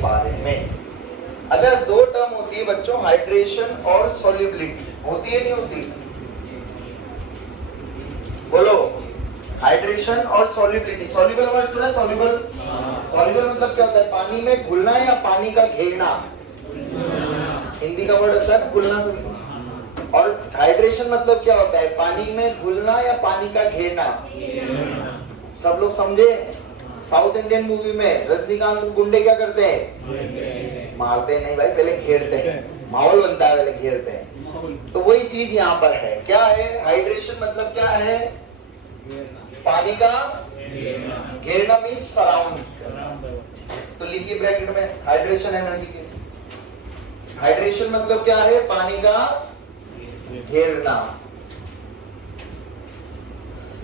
बारे में। अच्छा, दो टर्म होती है बच्चों, हाइड्रेशन और सॉल्युबिलिटी, होती है नहीं होती? बोलो, हाइड्रेशन और सॉल्युबिलिटी। सॉल्युबल वर्ड सुना? सॉल्युबल, सॉल्युबल मतलब क्या होता है? पानी में घुलना या पानी का घेरना? हिंदी का वर्ड होता है ना घुलना सभी। और हाइड्रेशन मतलब क्या होता है? पानी में घुलना या पानी का घेरना? सब लोग समझे? साउथ इंडियन मूवी में रजनीकांत गुंडे क्या करते हैं? मारते नहीं भाई, पहले घेरते हैं, माहौल बनता है, पहले घेरते हैं। तो वही चीज यहाँ पर है। क्या है हाइड्रेशन? मतलब क्या है? पानी का घेरना मीन्स सराउंड। तो लिखिए ब्रैकेट में हाइड्रेशन एनर्जी के। हाइड्रेशन मतलब क्या है? पानी का घेरना।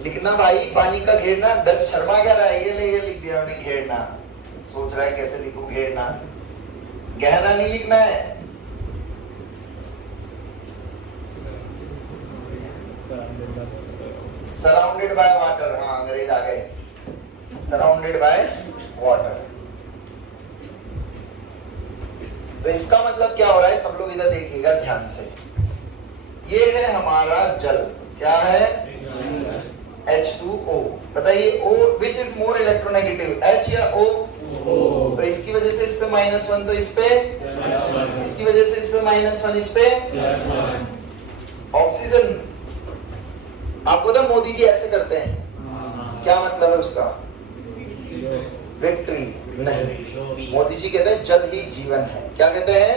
लिखना भाई, पानी का घेरना। दर्श शर्मा क्या रहा है? ये लिख दिया हमने, घेरना। सोच रहा है कैसे लिखूं घेरना, गहना नहीं लिखना है। Surrounded by water. हाँ, अंग्रेज आ गए। Surrounded by water. तो इसका मतलब क्या हो रहा है? सब लोग इधर देखिएगा ध्यान से। ये है हमारा जल। क्या है? H2O। बताइए O which is more electronegative, H या O? तो इसकी वजह से इस पे -1, तो इस पे, इसकी वजह से इस पे -1, इस पे। ऑक्सीजन, आपको तो मोदी जी ऐसे करते हैं, क्या मतलब है उसका? विक्ट्री नहीं, मोदी जी कहते हैं जल ही जीवन है। क्या कहते हैं?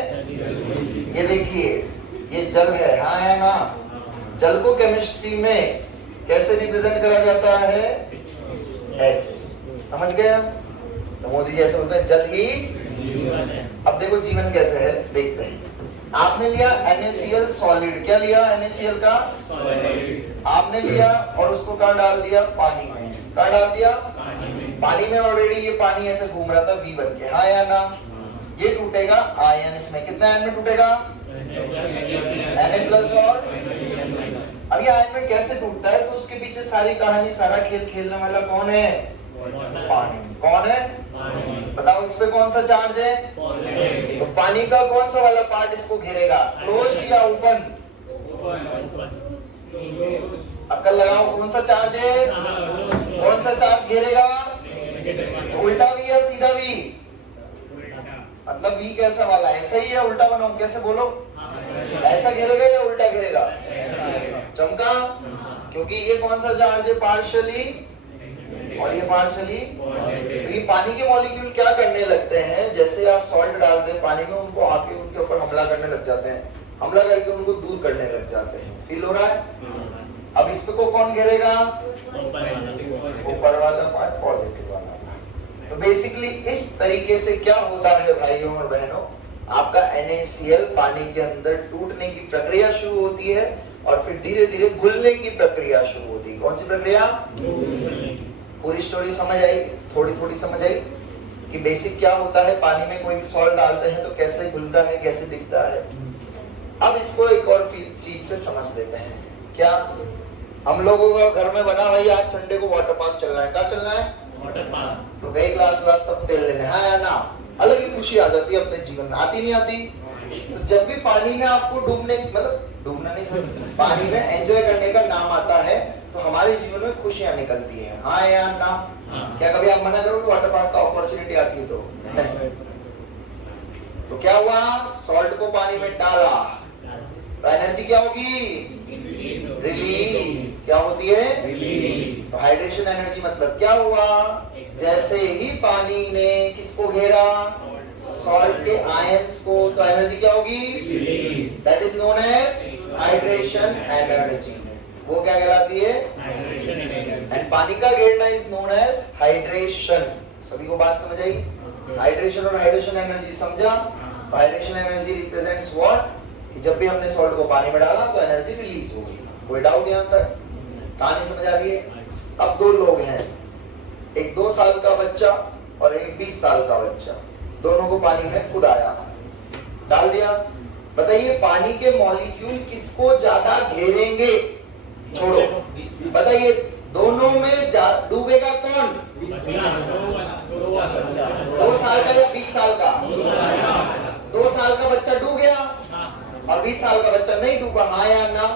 ये देखिए, ये जल है, हाँ है ना? जल को केमिस्ट्री में कैसे रिप्रेजेंट करा जाता है? ऐसे, समझ गए हम? तो मोदी जी ऐसे बोलते हैं जल ही जीवन है। अब देखो जीवन कैसे है, देखते हैं। आपने लिया NaCl सॉलिड। क्या लिया? NaCl का सॉलिड आपने लिया और उसको कहाँ डाल दिया? पानी में। कहाँ डाल दिया? पानी में। ऑलरेडी ये पानी ऐसे घूम रहा था V बन के, हाँ या ना? ये टूटेगा आयन में। कितना आयन में टूटेगा? Na+ और अब ये आयन में कैसे टूटता है? तो उसके पीछे सारी कहानी, सारा खेल खेलने वाला कौन है? पानी। कौन है? बताओ, इस पे कौन सा चार्ज है? तो पानी का कौन सा वाला पार्ट इसको घेरेगा? क्लोज या ओपन? अक्ल लगाओ, कौन सा चार्ज है? कौन सा चार्ज घेरेगा? उल्टा V या सीधा V? मतलब V कैसा वाला? ऐसा ही है, उल्टा बनाओ, कैसे बोलो? ऐसा घेरेगा या उल्टा घेरेगा? चमका, क्योंकि ये कौन सा चार्ज है? पार्शियली और ये पार्शियली। तो ये पानी के मॉलिक्यूल क्या करने लगते हैं? जैसे आप सॉल्ट डाल दें पानी में, उनको आके उनके ऊपर हमला करने लग जाते हैं, हमला करके उनको दूर करने लग जाते हैं। फील हो रहा है? अब इस पे को कौन घेरेगा? ऊपर वाला पार्ट, पॉजिटिव वाला पार्ट। तो बेसिकली इस तरीके से क्या होता है भाइयों और बहनों, आपका NaCl पानी के अंदर टूटने की प्रक्रिया शुरू होती है और फिर धीरे धीरे घुलने की प्रक्रिया शुरू होती है। कौन सी प्रक्रिया? पूरी स्टोरी समझ आई? थोड़ी थोड़ी समझ आई कि बेसिक क्या होता है? पानी में कोई भी सॉल्ट डालते हैं तो कैसे घुलता है, कैसे दिखता है। अब इसको एक और चीज से समझ लेते हैं। क्या हम लोगों का घर में बना भाई, आज संडे को वाटर पार्क चल रहा है। क्या चल रहा है? Water park. तो गए क्लास सब तेल लेने, हाँ या ना? अलग ही खुशी आ जाती है अपने जीवन में, आती नहीं आती? तो जब भी पानी में आपको डूबने, मतलब डूबना नहीं सर, पानी में एंजॉय करने का नाम आता है तो हमारे जीवन में खुशियां निकलती हैं, हाँ या ना? क्या कभी आप मना करोगे वाटर पार्क का अपॉर्चुनिटी आती है तो? नहीं। तो क्या हुआ? सॉल्ट को पानी में डाला तो एनर्जी क्या होगी? रिलीज। क्या होती है? रिलीज। तो हाइड्रेशन एनर्जी मतलब क्या हुआ? जैसे ही पानी ने किसको घेरा? सॉल्ट के आयंस को, तो एनर्जी क्या होगी? That is known as hydration energy. वो क्या कहलाती है? एंड पानी का घेरना इज नोन एज हाइड्रेशन। सभी को बात समझ आई? हाइड्रेशन और हाइड्रेशन एनर्जी समझा? Hydration energy represents what? कि जब भी हमने सॉल्ट को पानी में डाला तो एनर्जी रिलीज होगी। कोई डाउट यहाँ तक? कहानी समझ आ रही है? अब दो लोग हैं, एक 2 साल का बच्चा और एक 20 साल का बच्चा, दोनों को पानी में कूदाया, डाल दिया। बताइए पानी के मॉलिक्यूल किसको ज्यादा घेरेंगे? छोड़ो, बताइए दोनों में डूबेगा कौन? 2 साल का या 20 साल का? 2 साल का बच्चा डूब गया और 20 साल का बच्चा नहीं डूबा, हाँ या ना?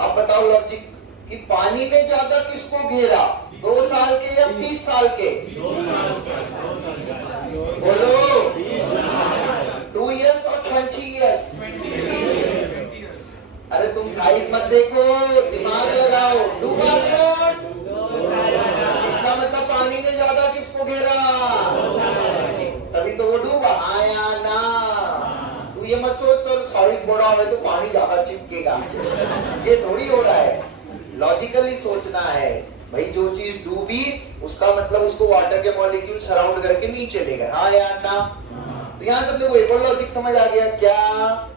अब बताओ लॉजिक कि पानी ने ज्यादा किसको घेरा, 2 साल के या 20 साल के? बोलो 2 years और 20 years? अरे तुम साइज मत देखो, दिमाग लगाओ। डूबा कौन? इसका मतलब पानी ने ज्यादा किसको घेरा, तभी तो वो डूबा, हाँ या ना? तू ये मत सोच सर साइज बड़ा है तो पानी ज्यादा चिपकेगा, ये थोड़ी हो रहा है। लॉजिकली सोचना है भाई, जो चीज डूबी उसका मतलब उसको वाटर के मॉलिक्यूल सराउंड करके नीचे ले गए, हाँ या ना? तो यहाँ सब देखो एक और लॉजिक समझ आ गया क्या?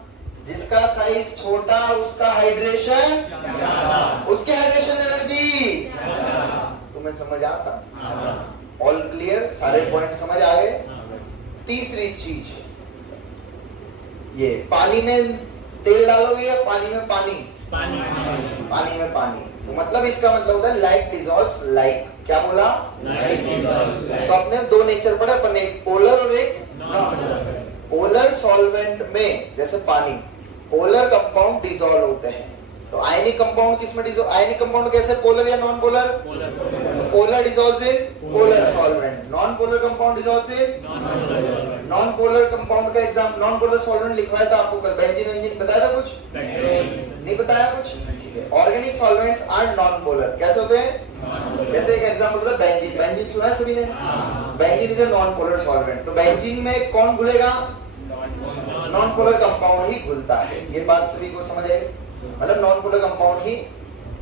जिसका साइज छोटा उसका हाइड्रेशन, उसके हाइड्रेशन एनर्जी। तुम्हें समझ आता? All clear? सारे पॉइंट समझ आ गए? तीसरी चीज, ये पानी में तेल डालोगे या पानी में पानी? पानी में पानी, तो मतलब इसका मतलब होता है लाइक डिसॉल्व्स लाइक। क्या बोला? तो अपने 2 नेचर पढ़े अपन, एक पोलर और एक नॉन पोलर। पोलर सॉल्वेंट में जैसे पानी, पोलर कंपाउंड डिसॉल्व होते हैं, तो आयनिक कंपाउंड किसमें डिसॉल्व? आयनिक कंपाउंड कैसे, पोलर या non polar? Polar dissolves in polar solvent, non polar compound dissolves in non polar compound. का एग्जाम नॉन पोलर सॉल्वेंट लिखवाया था आपको कल, बेंजीन वेंजीन बताया था कुछ? नहीं बताया कुछ? ठीक है। Organic solvents are non polar, कैसे होते हैं? जैसे एक एग्जांपल होता है बेंजीन, बेंजीन सुना है सभी ने? Benzene is a non polar solvent, तो बेंजीन में कौन घुलेगा? नॉन पोलर कंपाउंड ही घुलता है। ये बात सभी को समझ आई? मतलब नॉन पोलर कंपाउंड ही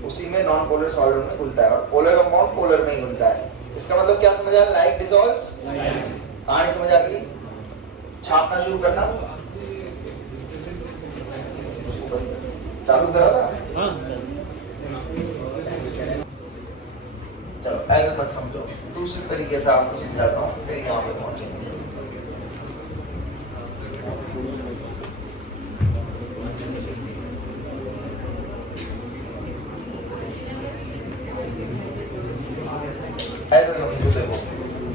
उसी में नॉन पोलर सॉल्वेंट में घुलता है और पोलर कंपाउंड पोलर में ही घुलता है। इसका मतलब क्या समझ आया? लाइक डिसॉल्व्स, कहानी समझ आ गई? छापना शुरू करना चालू करा था? चलो ऐसे मत समझो, दूसरे तरीके से आपको समझाता हूँ, फिर यहाँ पे पहुंचेंगे। ऐसे समझो, देखो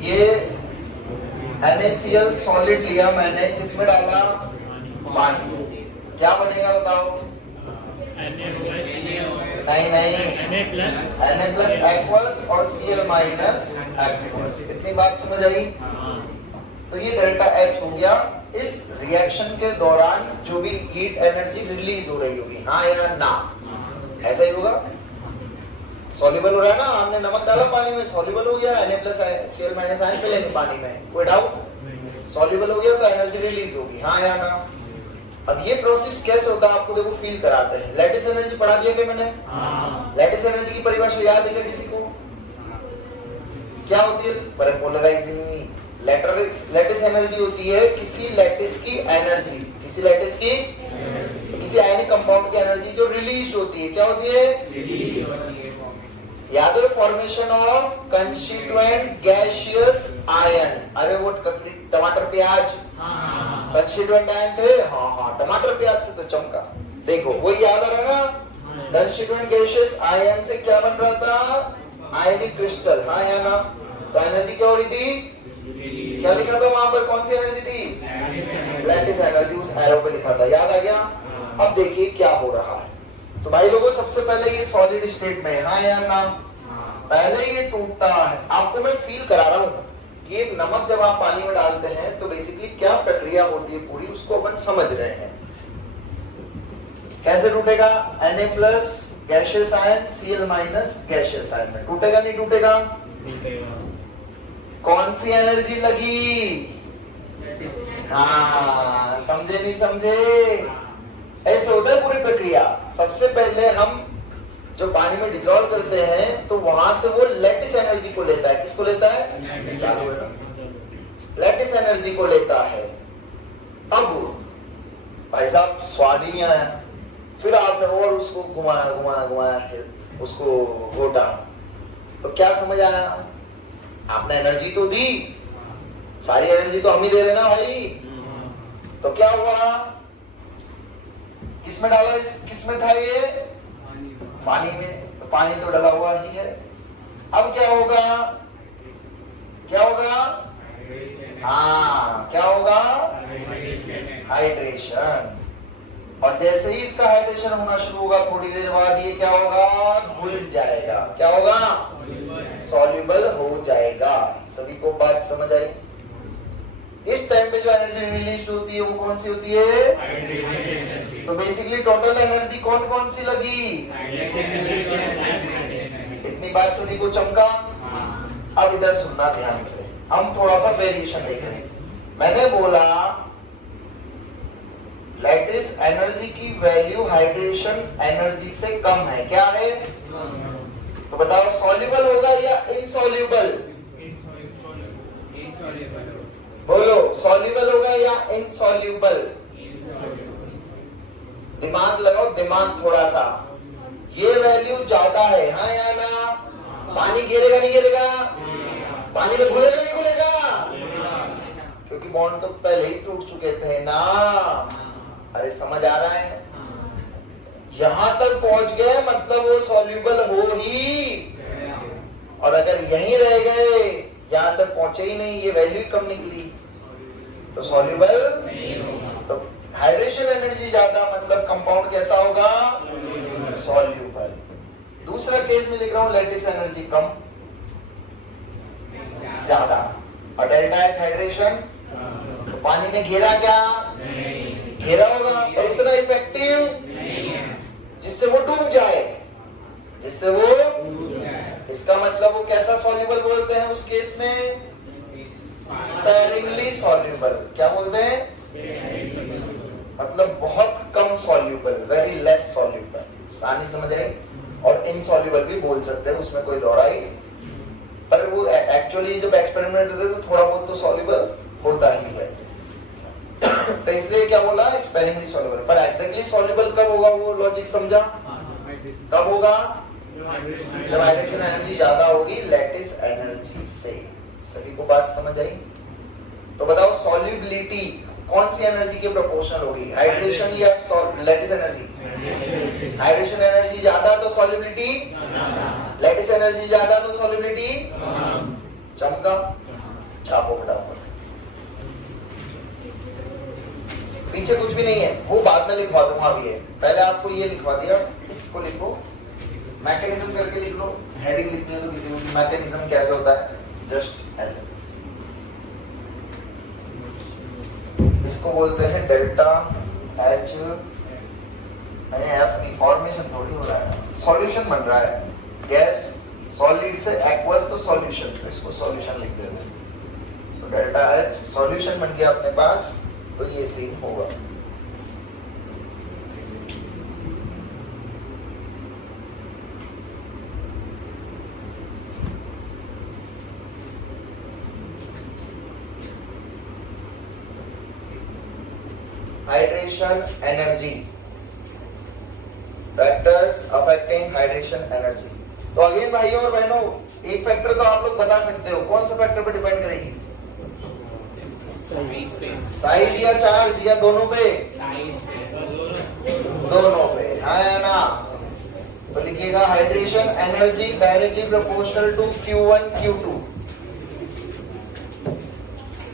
ये NaCl सॉलिड लिया मैंने, किसमें डाला? पानी। क्या बनेगा बताओ? नहीं, Na प्लस एक्वस और Cl माइनस एक्वस। इतनी बात समझ आई? तो ये डेल्टा H हो गया। इस रिएक्शन के दौरान जो भी हीट एनर्जी रिलीज हो रही होगी, हाँ या ना? ऐसा ही होगा। सॉल्युबल हो रहा है ना, हमने नमक डाला पानी में, सॉल्युबल हो गया, Na plus Cl minus ion मिलेंगे पानी में, कोई डाउट? सॉल्युबल हो गया तो एनर्जी रिलीज होगी, हाँ या ना? अब ये प्रोसेस कैसे होता है आपको देखो फील कराते हैं। लैटिस एनर्जी पढ़ा दिया क्या मैंने? लैटिस एनर्जी की परिभाषा याद है क्या किसी को? क्या होती है? पोलराइजिंग। लैटिस एनर्जी होती है किसी लैटिस की एनर्जी, किसी लैटिस की, किसी आयनिक कंपाउंड की एनर्जी जो रिलीज होती है। क्या होती है? याद है? Formation of constituent gaseous ion. अरे वो टमाटर प्याज कंस्टिट्यूएंट आयन थे, हाँ टमाटर प्याज से तो चमका। देखो वही याद आ रहा ना, कंस्टिट्यूएंट गैसियस आयन से क्या बन रहा था? आयनिक क्रिस्टल, हाँ या ना? तो एनर्जी क्या हो रही थी? क्या लिखा था वहां पर? कौन सी एनर्जी थी? लैटिस एनर्जी उस एरो पे लिखा था, याद आ गया? अब देखिए क्या हो रहा है। तो भाई लोगों सबसे पहले ये सॉलिड स्टेट में, हाँ या ना? पहले ये टूटता है। आपको मैं फील करा रहा हूँ कि ये नमक जब आप पानी में डालते हैं तो बेसिकली क्या प्रक्रिया होती है पूरी, उसको अपन समझ रहे हैं। कैसे टूटेगा? Na plus gaseous ion, Cl minus gaseous ion में टूटेगा नहीं टूटेगा? कौन सी एनर्जी लगी? हाँ, समझे नहीं समझे? ऐसे होता है पूरी प्रक्रिया। सबसे पहले हम जो पानी में डिसॉल्व करते हैं तो वहां से वो लैटिस एनर्जी को लेता है। किसको लेता है? चालू है ना? लैटिस एनर्जी को लेता है। अब भाई साहब स्वाद ही नहीं आया, फिर आपने और उसको घुमाया घुमाया घुमाया, उसको घोटा, तो क्या समझ आया? आपने एनर्जी तो दी, सारी एनर्जी तो हम ही दे रहे ना भाई। तो क्या हुआ? किसमें डाला? किसमें था ये? पानी में। तो पानी तो डला हुआ ही है, अब क्या होगा, क्या होगा, हाँ क्या होगा, हाइड्रेशन। और जैसे ही इसका हाइड्रेशन होना शुरू होगा थोड़ी देर बाद ये क्या होगा, घुल जाएगा। क्या होगा, सॉल्युबल हो जाएगा। सभी को बात समझ आई? इस टाइम पे जो एनर्जी रिलीज होती है वो कौन सी होती है? तो बेसिकली टोटल एनर्जी कौन कौन सी लगी? इतनी बात सभी को चमका? अब इधर सुनना ध्यान से, हम थोड़ा सा वेरिएशन देख रहे हैं। मैंने बोला लैटिस एनर्जी की वैल्यू हाइड्रेशन एनर्जी से कम है। क्या है? तो बताओ सॉल्युबल होगा या इनसॉल्युबल? बोलो सॉल्युबल होगा या इनसॉल्युबल? दिमाग लगाओ, दिमाग थोड़ा सा। ये वैल्यू ज्यादा है, हाँ या ना? पानी गिरेगा नहीं गिरेगा? पानी में घुलेगा नहीं घुलेगा? क्योंकि बॉन्ड तो पहले ही टूट चुके थे ना। अरे समझ आ रहा है? यहां तक पहुंच गए मतलब वो सॉल्युबल हो ही, और अगर यहीं रह गए, यहां तक पहुंचे ही नहीं, ये वैल्यू ही कम निकली, तो सॉल्युबल नहीं होगा। तो हाइड्रेशन एनर्जी ज्यादा मतलब कंपाउंड कैसा होगा? सॉल्युबल। दूसरा केस में लिख रहा हूं लैटिस एनर्जी कम ज्यादा, और डेल्टा एच हाइड्रेशन, तो पानी ने घेरा क्या? घेरा होगा, पर उतना इफेक्टिव नहीं है जिससे वो डूब जाए, जिससे वो इसका मतलब वो कैसा सॉल्युबल बोलते हैं उस केस में? Sparingly soluble. क्या बोलते हैं? मतलब बहुत कम सॉल्युबल, वेरी लेस सॉल्युबल। सानी समझ आई? और इनसॉल्युबल भी बोल सकते हैं, उसमें कोई दोहराई, पर वो एक्चुअली जब एक्सपेरिमेंट करते तो थोड़ा बहुत तो सॉल्युबल होता ही है। तो इसलिए क्या बोला, स्पेरिंगली सॉल्युबल। पर एग्जैक्टली सॉल्युबल कब होगा वो लॉजिक समझा? कब होगा? जब हाइड्रेशन एनर्जी ज्यादा होगी लैटिस एनर्जी से। सभी को बात समझ आई? तो बताओ सॉल्युबिलिटी कौन सी एनर्जी के प्रोपोर्शनल होगी, हाइड्रेशन या लैटिस एनर्जी? हाइड्रेशन एनर्जी ज्यादा तो सॉल्युबिलिटी, लैटिस एनर्जी ज्यादा तो सॉल्युबिलिटी। चमका? छापो फटाफट। पीछे कुछ भी नहीं है, वो बाद में लिखवा दूंगा। अभी है, पहले आपको ये लिखवा दिया, इसको लिखो, मैकेनिज्म करके लिख लो। हेडिंग लिखनी है तो किसी को मैकेनिज्म कैसे होता है, जस्ट ऐसे। इसको बोलते हैं डेल्टा एच, मैंने एफ की फॉर्मेशन थोड़ी हो रहा है, सॉल्यूशन बन रहा है। गैस सॉलिड से एक्वस तो सॉल्यूशन, तो इसको सॉल्यूशन लिख देते हैं। तो डेल्टा एच सॉल्यूशन बन गया अपने पास, तो ये सीन होगा। Hydration energy, factors affecting hydration energy. तो अगेन भाइयों और बहनों, एक फैक्टर तो आप लोग बता सकते हो, कौन सा फैक्टर पे डिपेंड करेगी? साइज या चार्ज या दोनों पे? दोनों पे, है ना? तो लिखिएगा hydration energy directly proportional to Q1 Q2।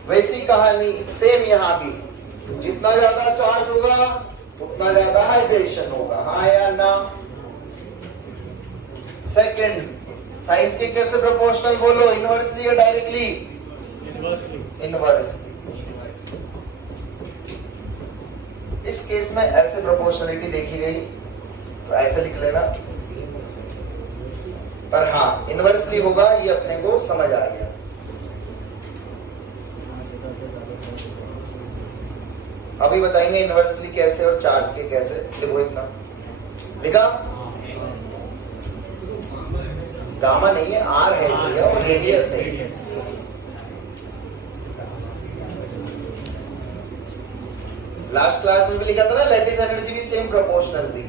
वैसी कहानी सेम यहाँ भी, जितना ज्यादा चार्ज होगा उतना ज्यादा हाइड्रेशन होगा, हाँ या ना? सेकंड, साइज के कैसे प्रोपोर्शनल बोलो, इनवर्सली या डायरेक्टली? इनवर्सली। इस केस में ऐसे प्रोपोर्शनलिटी देखी गई तो ऐसे लिख लेना, पर हाँ इनवर्सली होगा, ये अपने को समझ आ गया। अभी बताएंगे इनवर्सली कैसे और चार्ज के कैसे। लिखो, इतना लिखा? गामा नहीं है, आर है और रेडियस है। लास्ट क्लास में भी लिखा था ना, लैटिस एनर्जी भी सेम प्रोपोर्शनल थी।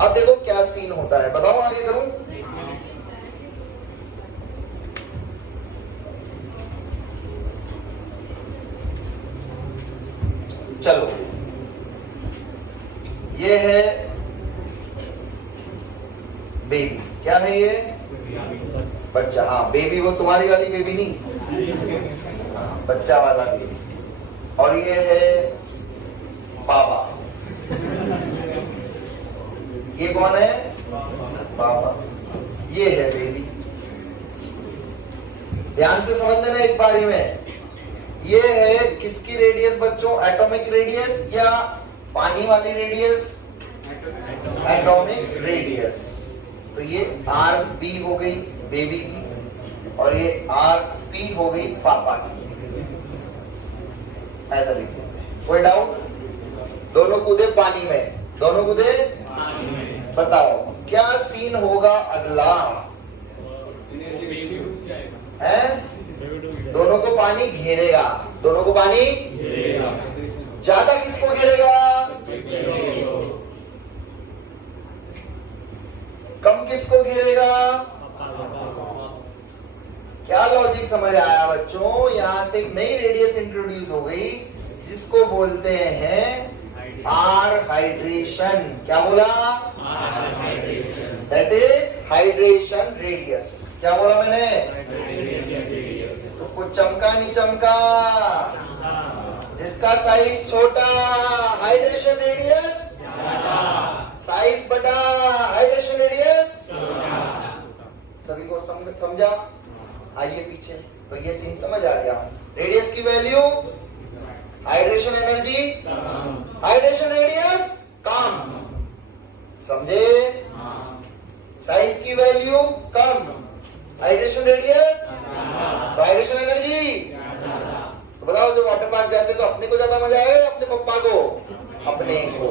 अब देखो क्या सीन होता है, बताओ आगे करूं? चलो, ये है बेबी। क्या है ये? बच्चा, हाँ बेबी वो तुम्हारी वाली बेबी नहीं, हाँ बच्चा वाला बेबी। और ये है बाबा, ये कौन है? बाबा। ये है बेबी। ध्यान से समझ लेना एक बारी में। ये है किसकी रेडियस बच्चों? एटॉमिक रेडियस या पानी वाली रेडियस? Atomic radius. तो ये आर बी हो गई बेबी की और ये आर पी हो गई पापा की। ऐसा लिखिए, कोई डाउट? दोनों कूदे पानी में, दोनों कूदे पानी में। बताओ क्या सीन होगा अगला? है दोनों को पानी घेरेगा, दोनों को पानी घेरेगा। ज्यादा किसको घेरेगा? कम किसको घेरेगा? क्या लॉजिक समझ आया बच्चों? यहां से एक नई रेडियस इंट्रोड्यूस हो गई जिसको बोलते हैं आर हाइड्रेशन। क्या बोला? That is hydration radius. क्या बोला मैंने? तो कुछ चमका नहीं चमका? जिसका साइज छोटा हाइड्रेशन रेडियस, साइज बड़ा हाइड्रेशन रेडियस। सभी को समझा? आइए पीछे। तो ये सीन समझ आ गया। रेडियस की value, hydration energy, hydration radius कम, समझे? साइज की वैल्यू कम, हाइड्रेशन रेडियस, तो हाइड्रेशन एनर्जी। तो बताओ जब वाटर पार्क जाते तो अपने को ज्यादा मजा आएगा अपने पप्पा को? अपने को।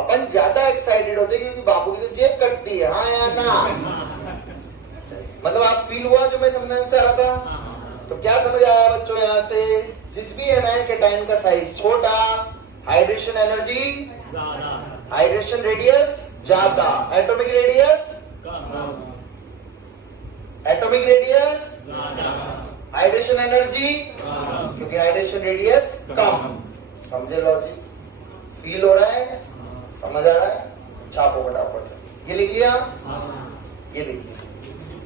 अपन ज्यादा एक्साइटेड होते क्योंकि बाबू की तो जेब कटती है। हाँ या ना? मतलब आप फील हुआ जो मैं समझना चाह रहा था? तो क्या समझ आया बच्चों यहां से? जिस भी एनायन कैटायन का साइज छोटा, हाइड्रेशन एनर्जी ज्यादा, हाइड्रेशन रेडियस ज्यादा, एटॉमिक रेडियस कम, एटॉमिक रेडियस ज्यादा, हाइड्रेशन एनर्जी कम, क्योंकि हाइड्रेशन रेडियस कम। समझे लॉजिक? फील हो रहा है? समझ आ रहा है? छापो फटाफट। ये लिख लिया? ये लिख लिया।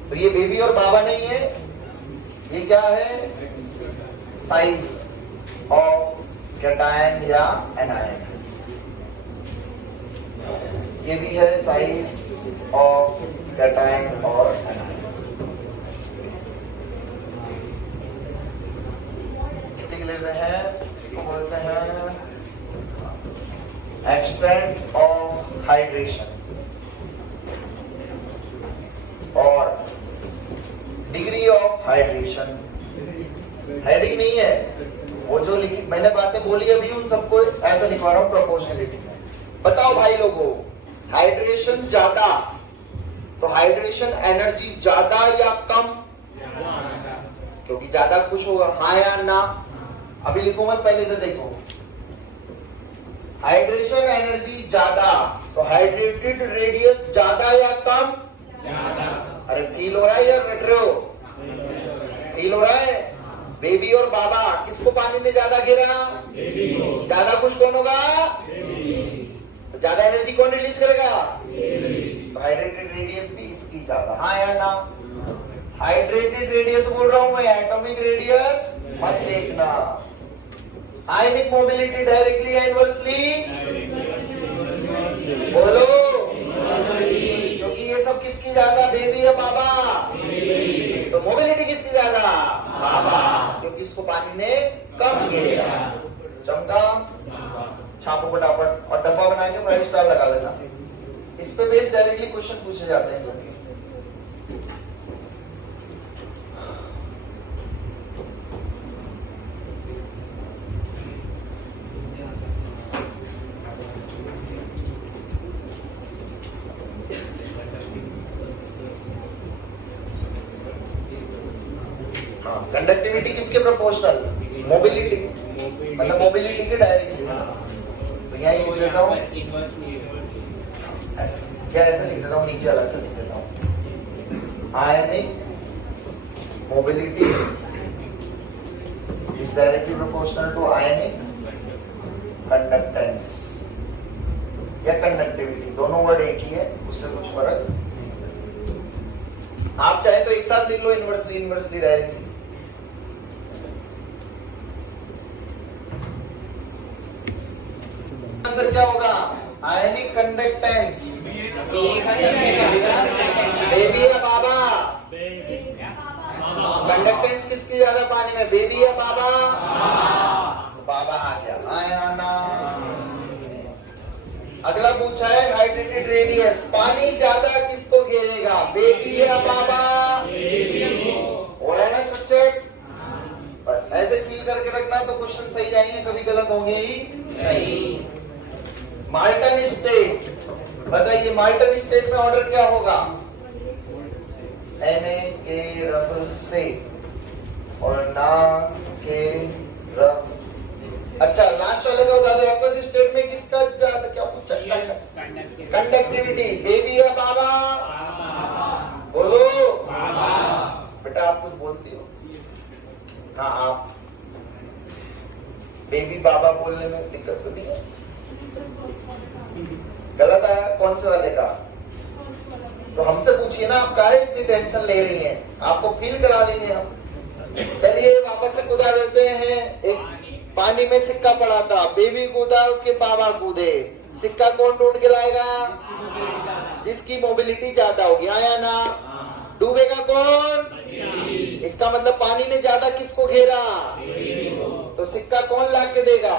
तो ये बेबी और बाबा नहीं है, ये क्या है? साइज ऑफ कैटायन या एनायन। ये भी है साइज ऑफ कैटायन और एनायन। लिख लेते हैं, इसको बोलते हैं एक्सटेंट ऑफ हाइड्रेशन और डिग्री ऑफ हाइड्रेशन। हेडिंग नहीं है वो, जो लिखी मैंने बातें बोली अभी उन सबको ऐसा लिखवा रहा हूं प्रोपोर्शनलिटी में। बताओ भाई लोगों, हाइड्रेशन ज्यादा तो हाइड्रेशन एनर्जी ज्यादा या कम? क्योंकि ज्यादा कुछ होगा। हाँ या ना? अभी लिखो मत, पहले तो देखो। हाइड्रेशन एनर्जी ज्यादा तो हाइड्रेटेड रेडियस ज्यादा या कम? अरे फील हो रहा है या रट रहे हो? फील हो रहा है? बेबी और बाबा, किसको पानी ने ज्यादा घेरा? ज्यादा कुछ कौन होगा? तो ज्यादा एनर्जी कौन रिलीज करेगा? तो हाइड्रेटेड रेडियस भी इसकी ज्यादा। हाँ या ना? हाइड्रेटेड रेडियस बोल रहा हूं मैं, एटॉमिक रेडियस मत देखना। आयनिक मोबिलिटी डायरेक्टली या इनवर्सली? बोलो, क्योंकि ये सब किसकी ज्यादा? बेबी या बाबा? तो मोबिलिटी किसकी ज्यादा? बाबा, क्योंकि इसको पानी ने कम घेरेगा। चमका? छापो फटाफट और डब्बा बना के 5 स्टार लगा लेना। इस पे बेस्ड डायरेक्टली क्वेश्चन पूछे जाते हैं क्योंकि कंडक्टिविटी किसके प्रोपोर्शनल? मोबिलिटी, मतलब मोबिलिटी के डायरेक्टली। तो यहाँ लिख देता हूँ, क्या ऐसा लिख देता हूँ, नीचे वाला ऐसा लिख देता हूँ। Ionic mobility is directly proportional to ionic conductance या कंडक्टिविटी, दोनों वर्ड एक ही है, उससे कुछ फर्क। आप चाहे तो एक साथ लिख लो, इनवर्सली इनवर्सली रहेगी। आंसर क्या होगा? Ionic conductance. बेबी या बाबा? कंडक्टेंस किसकी ज्यादा पानी में, बेबी या बाबा? बाबा आ गया, आया ना। अगला पूछा है हाइड्रेटेड रेडियस, पानी ज्यादा किसको घेरेगा, बेबी या बाबा? हो रहा है ना सब्जेक्ट? बस ऐसे फील करके रखना तो क्वेश्चन सही जाएंगे, कभी गलत होंगे ही नहीं। माल्टन स्टेट, बताइए माल्टन स्टेट में ऑर्डर क्या होगा? Na के रब से और ना के रब। अच्छा लास्ट वाले का बता दो, एक्वस स्टेट में किसका ज्यादा, क्या पूछा? कंडक्टिविटी, बेबी या बाबा? बोलो बेटा, आप कुछ बोलती हो? हाँ आप। बेबी बाबा बोलने में दिक्कत तो नहीं है? गलत आया कौन से वाले का? तो हमसे पूछिए ना, आप काहे इतनी टेंशन ले रही हैं? आपको फील करा देंगे हम। चलिए वापस से कूदा देते हैं। एक पानी में सिक्का पड़ा था, बेबी कूदा, उसके बाबा कूदे, सिक्का कौन ढूंढ के लाएगा? जिसकी मोबिलिटी ज्यादा होगी, आया ना? डूबेगा कौन? इसका मतलब पानी ने ज्यादा किसको घेरा? तो सिक्का कौन ला के देगा?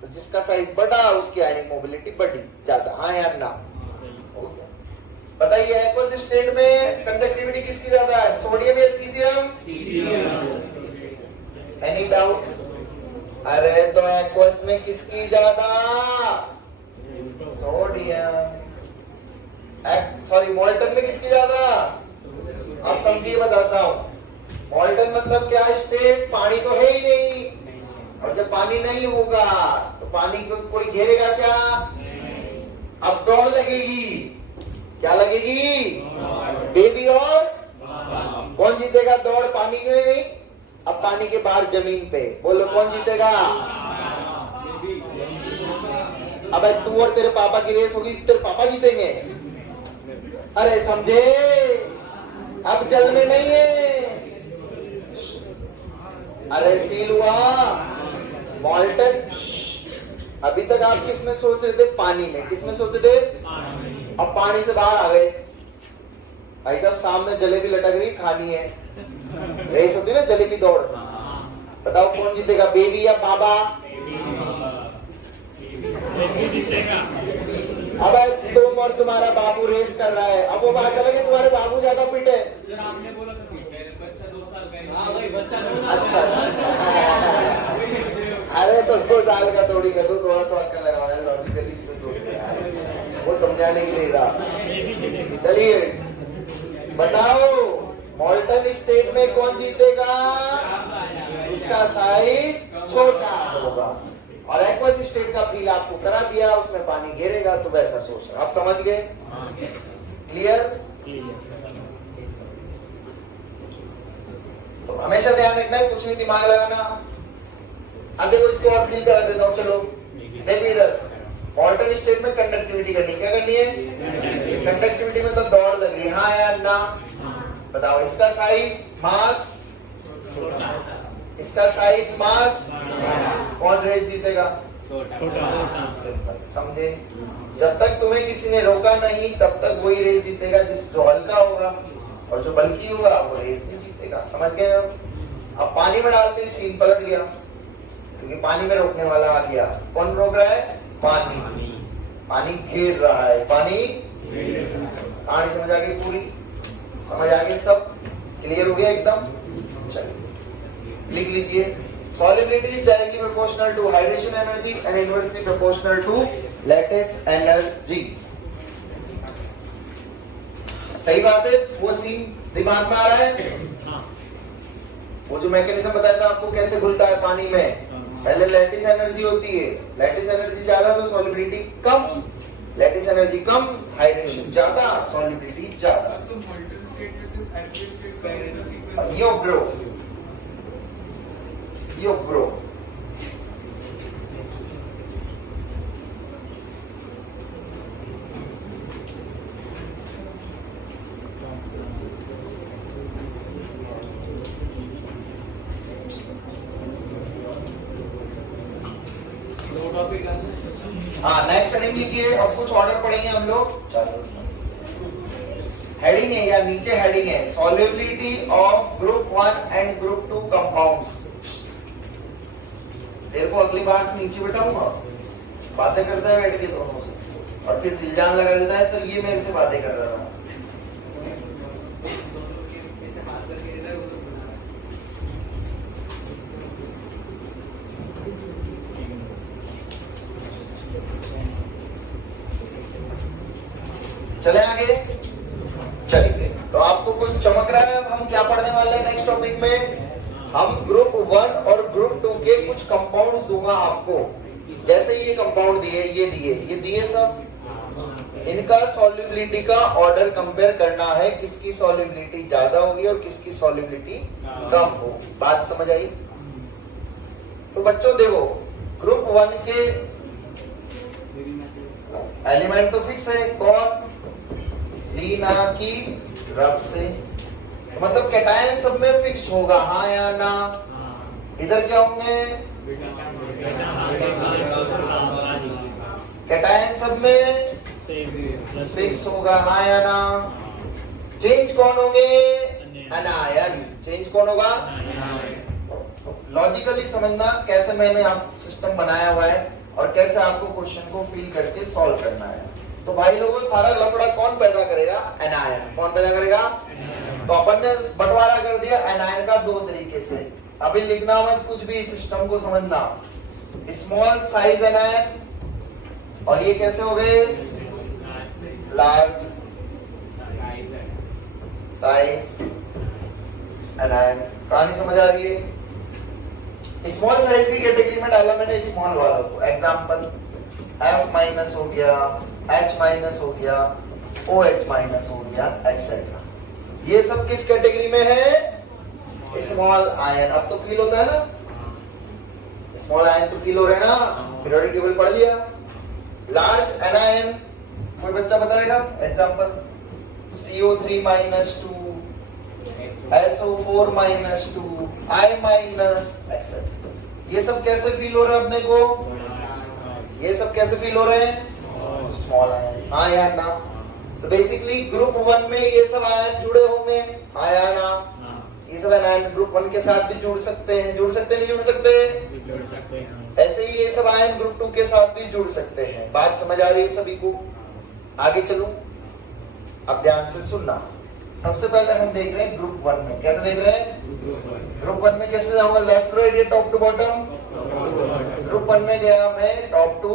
तो जिसका साइज बड़ा उसकी आयनिक मोबिलिटी बड़ी ज्यादा, हाँ या ना? बताइए एक्वस स्टेट में कंडक्टिविटी किसकी ज्यादा है, सोडियम या सीजियम? Any doubt? अरे तो एक्वस में किसकी ज्यादा? सोडियम। सॉरी मॉल्टन में किसकी ज्यादा? आप समझिए बताता हूँ। मॉल्टन मतलब क्या स्टेट? पानी तो है ही नहीं, और जब पानी नहीं होगा तो पानी को कोई घेरेगा क्या? अब दौड़ लगेगी, क्या लगेगी? बेबी और कौन जीतेगा दौड़? पानी में नहीं, अब पानी के बाहर जमीन पे, बोलो कौन जीतेगा? अब तू और तेरे पापा की रेस होगी, तेरे पापा जीतेंगे। अरे समझे? अब जल में नहीं है। अरे फील हुआ? मॉल्टन। अभी तक आप किस में सोच रहे थे? पानी में। किस में सोच रहे थे? अब पानी से बाहर आ गए। भाई साहब सामने जलेबी लटक रही, खानी है, रेस होती है ना जलेबी दौड़। बताओ कौन जीतेगा, बेबी या बाबा? अब तुम और तुम्हारा बाबू रेस कर रहा है, अब वो बात अलग है, तुम्हारे बाबू ज्यादा फिट है। बच्चा 2 साल का। अच्छा अरे तो 2 साल का थोड़ी कर दो, थोड़ा तो अक्ल लगाओ यार, लॉजिकली वो समझाने के लिए था। चलिए बताओ मॉल्टन स्टेट में कौन जीतेगा? जिसका साइज छोटा होगा। और एक्वस स्टेट का फील आपको करा दिया, उसमें पानी घेरेगा तो वैसा सोच रहा। आप समझ गए? क्लियर? तो हमेशा ध्यान रखना है, कुछ नहीं दिमाग लगाना। अब देखो इसको और क्लियर करा देता हूँ। चलो देखिए इधर, मॉल्टन स्टेट में कंडक्टिविटी करनी, क्या करनी है? कंडक्टिविटी में तो दौड़ लग रही है, हाँ या ना? बताओ इसका साइज मास, इसका साइज मास, कौन रेस जीतेगा? सिंपल, समझे? जब तक तुम्हें किसी ने रोका नहीं तब तक वही रेस जीतेगा जो हल्का होगा, और जो बल्कि होगा वो रेस नहीं जीतेगा। समझ गए? अब पानी में डालते ही सीन पलट गया, क्योंकि पानी में रोकने वाला आ गया। कौन रोक रहा है? पानी। पानी घेर रहा है, पानी। कहानी समझ आ गई? पूरी समझ आ गई? सब क्लियर हो गया एकदम? चलिए लिख लीजिए, solubility is directly proportional to hydration energy and inversely proportional to lattice energy। सही बात है? वो सीन दिमाग में आ रहा है? वो जो मैकेनिज्म बताया था आपको कैसे घुलता है पानी में, पहले लैटिस एनर्जी होती है, लैटिस एनर्जी ज्यादा तो सॉल्युबिलिटी कम, लैटिस एनर्जी कम, हाइड्रेशन ज्यादा, सॉल्युबिलिटी ज्यादा। यो ब्रो हाँ, नेक्स्ट हेडिंग लिखिए। अब कुछ ऑर्डर पढ़ेंगे हम लोग। चलो, हेडिंग है या नीचे हेडिंग है, solubility of group 1 and group 2 compounds. तेरे को अगली बार से नीचे बैठाऊंगा, बातें करता है बैठ के दोनों से, और फिर इल्जाम लगा देता है सर ये मेरे से बातें कर रहा था। चले आगे, चलिए। तो आपको कुछ चमक रहा है? अब हम क्या पढ़ने वाले हैं नेक्स्ट टॉपिक में? हम ग्रुप 1 और ग्रुप 2 के कुछ कंपाउंड्स दूंगा आपको। जैसे ये कंपाउंड दिए, ये दिए सब, इनका सॉल्युबिलिटी का ऑर्डर कंपेयर करना है, किसकी सॉल्युबिलिटी ज्यादा होगी और किसकी सॉल्युबिलिटी कम हो। बात समझ आई? तो बच्चों देखो, ग्रुप 1 के एलिमेंट तो फिक्स है, कौन? लीना की रब से, मतलब कैटायन सब में फिक्स होगा, हाँ या ना? इधर क्या होंगे? कैटायन सब में फिक्स होगा, हाँ या ना? चेंज कौन होंगे? अनायन। चेंज कौन होगा? लॉजिकली समझना कैसे मैंने आप सिस्टम बनाया हुआ है और कैसे आपको क्वेश्चन को फिल करके सॉल्व करना है। तो भाई लोगों, सारा लफड़ा कौन पैदा करेगा? एनायन। कौन पैदा करेगा? तो अपन ने बंटवारा कर दिया एनायन का दो तरीके से। अभी लिखना मत कुछ भी, सिस्टम को समझना। स्मॉल साइज एनायन, और ये कैसे हो गए? Large size anion. कहानी समझ आ रही है? स्मॉल साइज की कैटेगरी में डाला मैंने स्मॉल वाला को। एग्जांपल F माइनस हो गया, H माइनस हो गया, OH माइनस हो गया, एक्सेट्रा। ये सब किस कैटेगरी में है? Small ion. अब तो फील होता है ना, स्मॉल आयन तो फील हो रहे हैं ना, पीरियोडिक टेबल पढ़ लिया। लार्ज एनायन कोई बच्चा बताएगा? Example CO3 minus 2, SO4 minus 2, I minus, etcetera. ये सब कैसे फील हो रहे हैं अपने को? ये सब कैसे फील हो रहे हैं? स्मॉल आयन, हाँ या ना? तो बेसिकली ग्रुप 1 में ये सब आयन जुड़े होंगे, हाँ या ना? ये सब आयन ग्रुप 1 के साथ भी जुड़ सकते हैं, नहीं जुड़ सकते? ऐसे ही ये सब आयन ग्रुप 2 के साथ भी जुड़ सकते हैं। बात समझ आ रही है सभी को? आगे चलूं, अब ध्यान से सुनना। सबसे पहले हम देख रहे हैं ग्रुप 1 में। कैसे देख रहे हैं? ग्रुप 1 में कैसे जाऊंगा? लेफ्ट राइट या टॉप टू बॉटम? ग्रुप 1 में गया मैं टॉप टू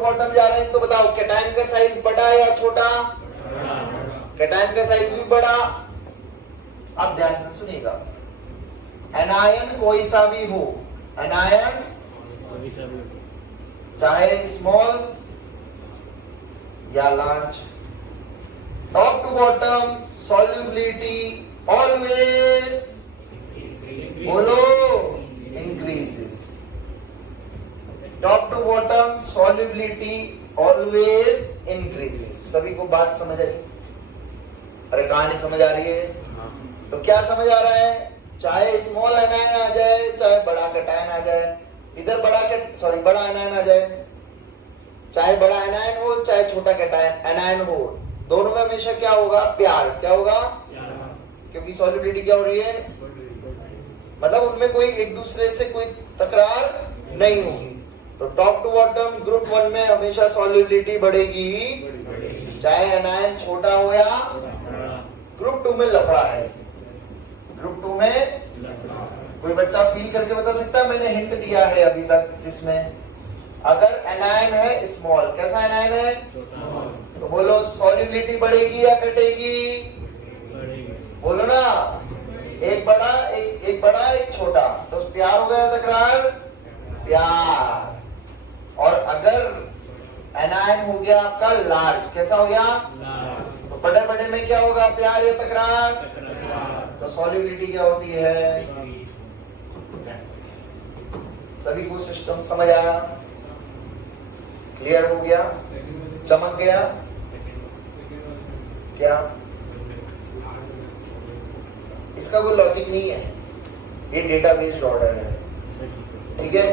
बॉटम जा रहे हैं। तो बताओ कैटायन का साइज बड़ा या छोटा? कैटायन का साइज भी बड़ा। अब ध्यान से सुनिएगा, एनायन कोई सा भी हो, एनायन चाहे स्मॉल या large, top to bottom solubility always, बोलो, increases. Top to bottom solubility always increases. सभी को बात समझ आई? अरे कहानी समझ आ रही है? तो क्या समझ आ रहा है? चाहे स्मॉल एनायन आ जाए, चाहे बड़ा कैटायन आ जाए, इधर बड़ा एनायन आ जाए, चाहे बड़ा एनायन हो चाहे छोटा कैटायन एनायन हो, दोनों में हमेशा क्या होगा? प्यार। क्या होगा? क्योंकि सॉल्युबिलिटी क्या हो रही है? मतलब उनमें कोई एक दूसरे से कोई तकरार नहीं होगी। तो टॉप टू बॉटम ग्रुप 1 में हमेशा सॉल्युबिलिटी बढ़ेगी, चाहे एनायन छोटा हो या। ग्रुप 2 में लफड़ा है। ग्रुप 2 में कोई बच्चा फील करके बता सकता है? मैंने हिंट दिया है अभी तक, जिसमें अगर एनायन है स्मॉल, कैसा एनायन है? तो बोलो सॉल्युबिलिटी बढ़ेगी या घटेगी? बोलो ना, एक बड़ा एक छोटा, तो प्यार हो गया तकरार? प्यार। और अगर एनायन हो गया आपका लार्ज, कैसा हो गया? तो बड़े में क्या होगा? प्यार या तकरार? तो सॉल्युबिलिटी क्या होती है? सभी को सिस्टम समझ आया? क्लियर हो गया? चमक गया क्या? इसका कोई लॉजिक नहीं है, ये डेटा बेस्ड ऑर्डर है, ठीक है?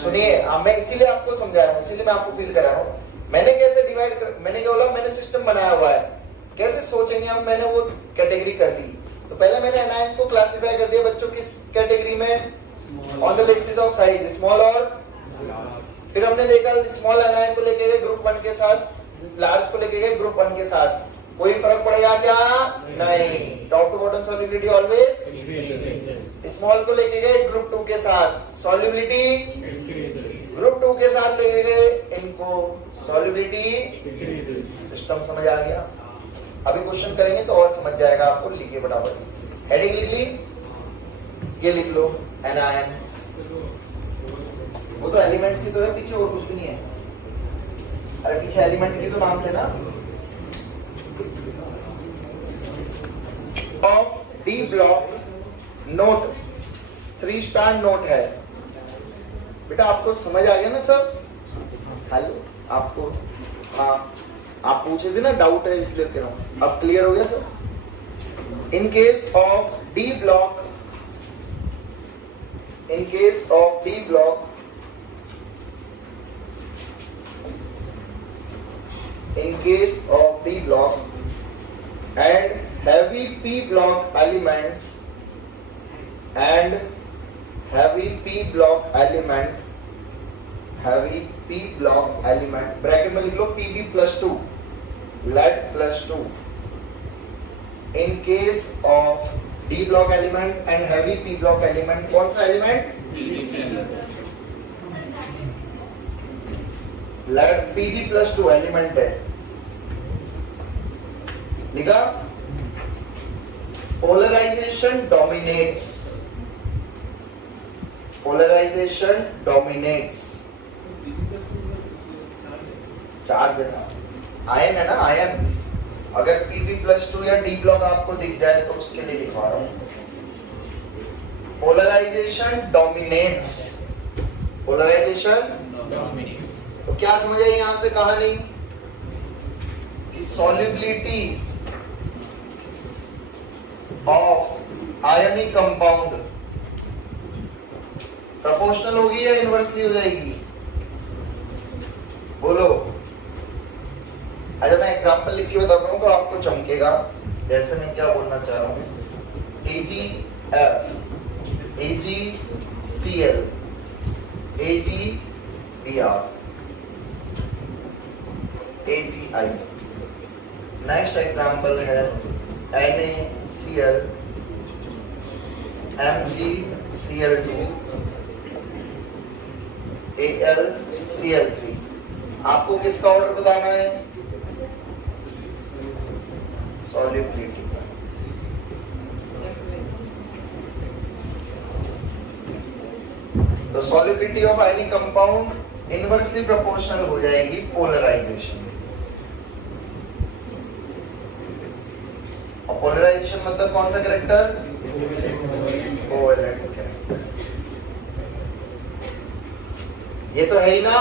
सुनिए, मैं इसीलिए आपको समझा रहा हूँ, इसीलिए मैं आपको फील करा रहा हूँ। मैंने कैसे डिवाइड कर, मैंने क्या बोला, मैंने सिस्टम बनाया हुआ है, कैसे सोचेंगे हम, मैंने वो कैटेगरी कर दी। तो पहले मैंने एनायंस को क्लासिफाई कर दिया बच्चों किस कैटेगरी में, on the basis of size, small और, फिर हमने देखा स्मॉल एनायन को लेके गए ग्रुप 1 के साथ, लार्ज को लेके गए ग्रुप 1 के साथ, कोई फर्क पड़ेगा क्या? नहीं, top to bottom solubility always. Small को लेके गए ग्रुप 2 के साथ, सॉल्युबिलिटी ग्रुप 2 के साथ लेके गए इनको, सॉल्युबिलिटी। सिस्टम समझ आ गया? अभी क्वेश्चन करेंगे तो और समझ जाएगा आपको। लिखिए फटाफट, हेडिंग लिख ली, ये लिख लो एनायन, वो तो एलिमेंट्स ही तो है, पीछे और कुछ भी नहीं है। अरे पीछे एलिमेंट की तो नाम थे ना। Of D block note 3 star note है। बेटा आपको समझ आ गया ना सब? हेलो, आपको, हाँ आप पूछे थे ना, डाउट है इसलिए कह रहा हूं, अब क्लियर हो गया सब? In case of D block, in case of D block, in case of D block and heavy P block elements and heavy P block element, heavy P block element bracket में लिख लो Pb +2, lead +2, in case of D block element and heavy P block element, कौन सा element? Lead Pb +2 element है, लिखा। Polarisation dominates, polarisation dominates, charge है ना, ion है ना, आयन। अगर Pb +2 या D ब्लॉक आपको दिख जाए तो उसके लिए लिखवा रहा हूं, पोलराइजेशन डोमिनेट्स, पोलराइजेशन डोमिनेट्स। तो क्या समझ आई यहां से कहानी कि solubility of ionic compound proportional होगी या इनवर्सली हो जाएगी? बोलो। अच्छा मैं एग्जांपल लिख के बताता हूं तो आपको चमकेगा जैसे मैं क्या बोलना चाह रहा हूं। AgF, AgCl, AgBr, AgI। Next example है NaCl, MgCl2, AlCl3। आपको किसका ऑर्डर बताना है? सॉल्युबिलिटी का। तो solubility of ionic compound inversely proportional हो जाएगी पोलराइजेशन। और पोलराइजेशन मतलब कौन सा कैरेक्टर? Covalent character. ये तो है ही ना।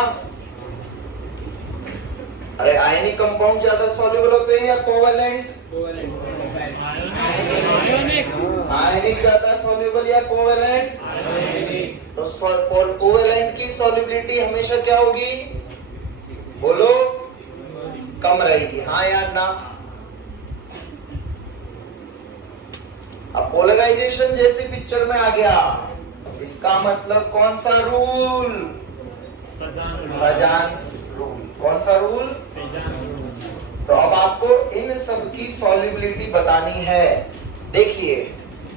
अरे आयनिक कंपाउंड ज्यादा सॉल्युबल होते हैं या कोवेलेंट? आयनिक ज्यादा सॉल्युबल या कोवेलेंट? तो कोवेलेंट की सॉल्युबिलिटी हमेशा क्या होगी? बोलो, कम रहेगी, हाँ या ना? अब पोलराइजेशन जैसे पिक्चर में आ गया, इसका मतलब कौन सा रूल? पजान्स रूल। कौन सा रूल? तो अब आपको इन सब की सॉल्युबिलिटी बतानी है। देखिए,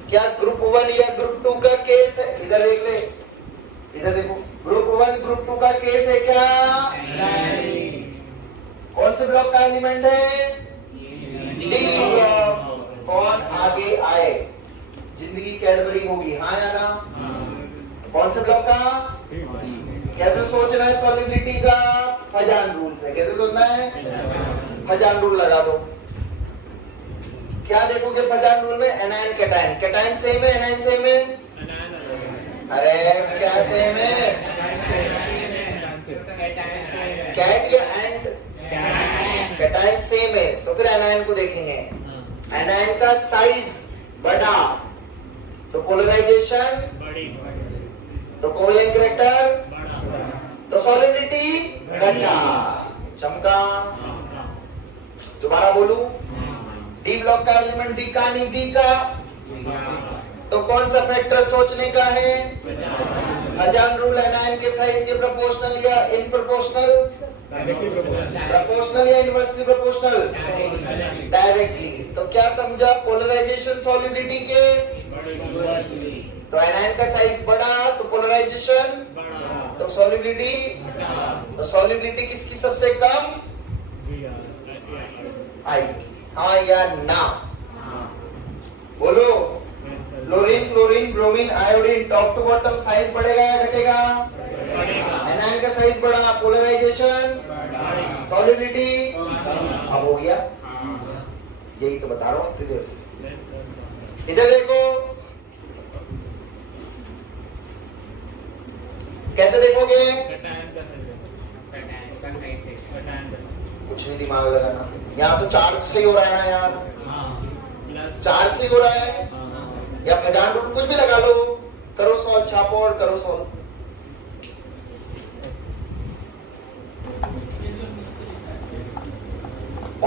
क्या ग्रुप 1 या ग्रुप 2 का केस है? इधर देख ले, इधर देखो, ग्रुप 1 ग्रुप 2 का केस है क्या? नहीं। कौन से ब्लॉक का एलिमेंट है? D block. कौन आगे आए? जिंदगी कैडबरी होगी, हाँ या ना? कौन से ब्लॉक का? कैसे सोचना है सॉल्युबिलिटी का? पजान रूल से। कैसे सोचना है? पजान रूल लगा दो। क्या देखोगे पजान रूल में? Anion cation. कैटायन सेम है, एनायन सेम है? अरे क्या सेम है? कैट या एंड? कैटायन सेम है, तो फिर एनायन को देखेंगे। एनायन का साइज बड़ा तो पोलराइजेशन बड़ी, तो कोवेलेंट कैरेक्टर तो सॉलिडिटी घटा, चमका। दोबारा बोलू, डी ब्लॉक का एलिमेंट डी का नहीं बी का, तो कौन सा फैक्टर सोचने का है? हजान रूल एनायन के साइज के प्रोपोर्शनल या इन प्रोपोर्शनल, प्रोपोर्शनल या इनवर्सली प्रोपोर्शनल, डायरेक्टली। तो क्या समझा पोलराइजेशन सॉलिडिटी के? तो एनायन का साइज बड़ा तो पोलराइजेशन, तो सॉलिडिटी, तो सॉलिडिटी किसकी सबसे कम आएगी? हाँ या ना? बोलो। Fluorine, chlorine, bromine, iodine, top to bottom size बढ़ेगा या घटेगा? एनायन का साइज बढ़ा, पोलराइजेशन, सॉलिडिटी अब हो गया। यही तो बता रहा हूं इतनी देर से। इधर देखो, कैसे देखोगे? कुछ नहीं दिमाग लगाना, यहाँ तो चार्ज से ही हो रहा है ना यार, चार्ज से ही हो रहा है, या खजान रूल कुछ भी लगा लो, करो सॉल्व, छापो और करो सॉल्व।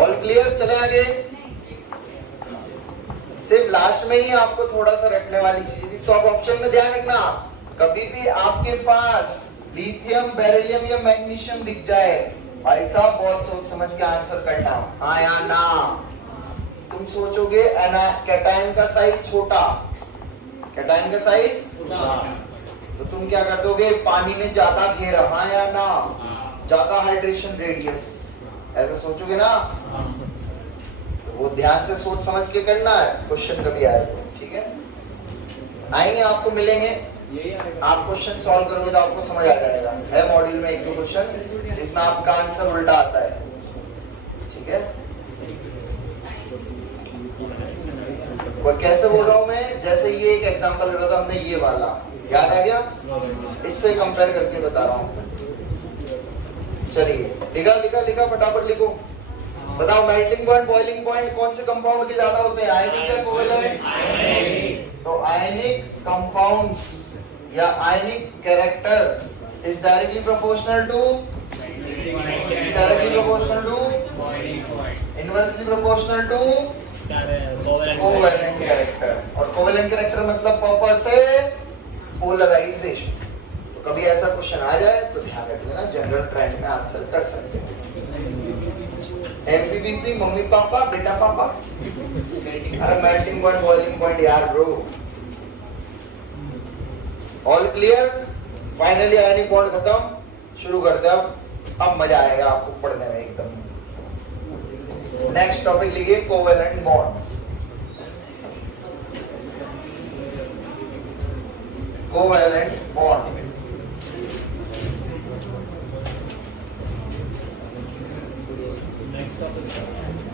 All clear? चले आगे। सिर्फ लास्ट में ही आपको थोड़ा सा रखने वाली चीज थी, तो आप ऑप्शन में ध्यान रखना, कभी भी आपके पास लिथियम, बेरिलियम या मैग्नीशियम दिख जाए, भाई साहब बहुत सोच समझ के आंसर करना, हाँ या ना। तुम सोचोगे कैटायन का साइज छोटा, कैटायन का साइज तो तुम क्या कर दोगे? पानी ने ज्यादा घेरा, हाँ या ना? ज्यादा हाइड्रेशन रेडियस, ऐसा सोचोगे ना? तो वो ध्यान से सोच समझ के करना है, क्वेश्चन कभी आए तो, ठीक है? आएंगे, आपको मिलेंगे, आप क्वेश्चन सॉल्व करोगे तो आपको समझ आ जाएगा। है मॉड्यूल में एक दो क्वेश्चन जिसमें आपका आंसर उल्टा आता है, ठीक है? और कैसे बोल रहा हूं मैं? जैसे ये एक एग्जांपल ले रहा था हमने, ये वाला याद आ गया? इससे कंपेयर करके बता रहा हूं। चलिए, लिखा लिखा लिखा, फटाफट लिखो। बताओ मेल्टिंग पॉइंट, बॉइलिंग पॉइंट कौन से कंपाउंड के ज्यादा होते हैं, आयनिक या कोवेलेंट? तो आयनिक कंपाउंड्स या ionic character is directly proportional to, directly proportional to, inversely proportional to covalent character. और कोवेलेंट कैरेक्टर मतलब पर्पस से पोलराइजेशन। तो कभी ऐसा क्वेश्चन आ जाए तो ध्यान रख लेना, जनरल ट्रेंड में आंसर कर सकते हैं। एमपीपी, मम्मी पापा, बेटा पापा, अरे मेल्टिंग पॉइंट, बॉइलिंग पॉइंट यार bro. All clear? Finally ionic bond खत्म, शुरू करते हैं अब मजा आएगा आपको पढ़ने में एकदम। नेक्स्ट टॉपिक लिखिए, covalent bonds. Covalent bond,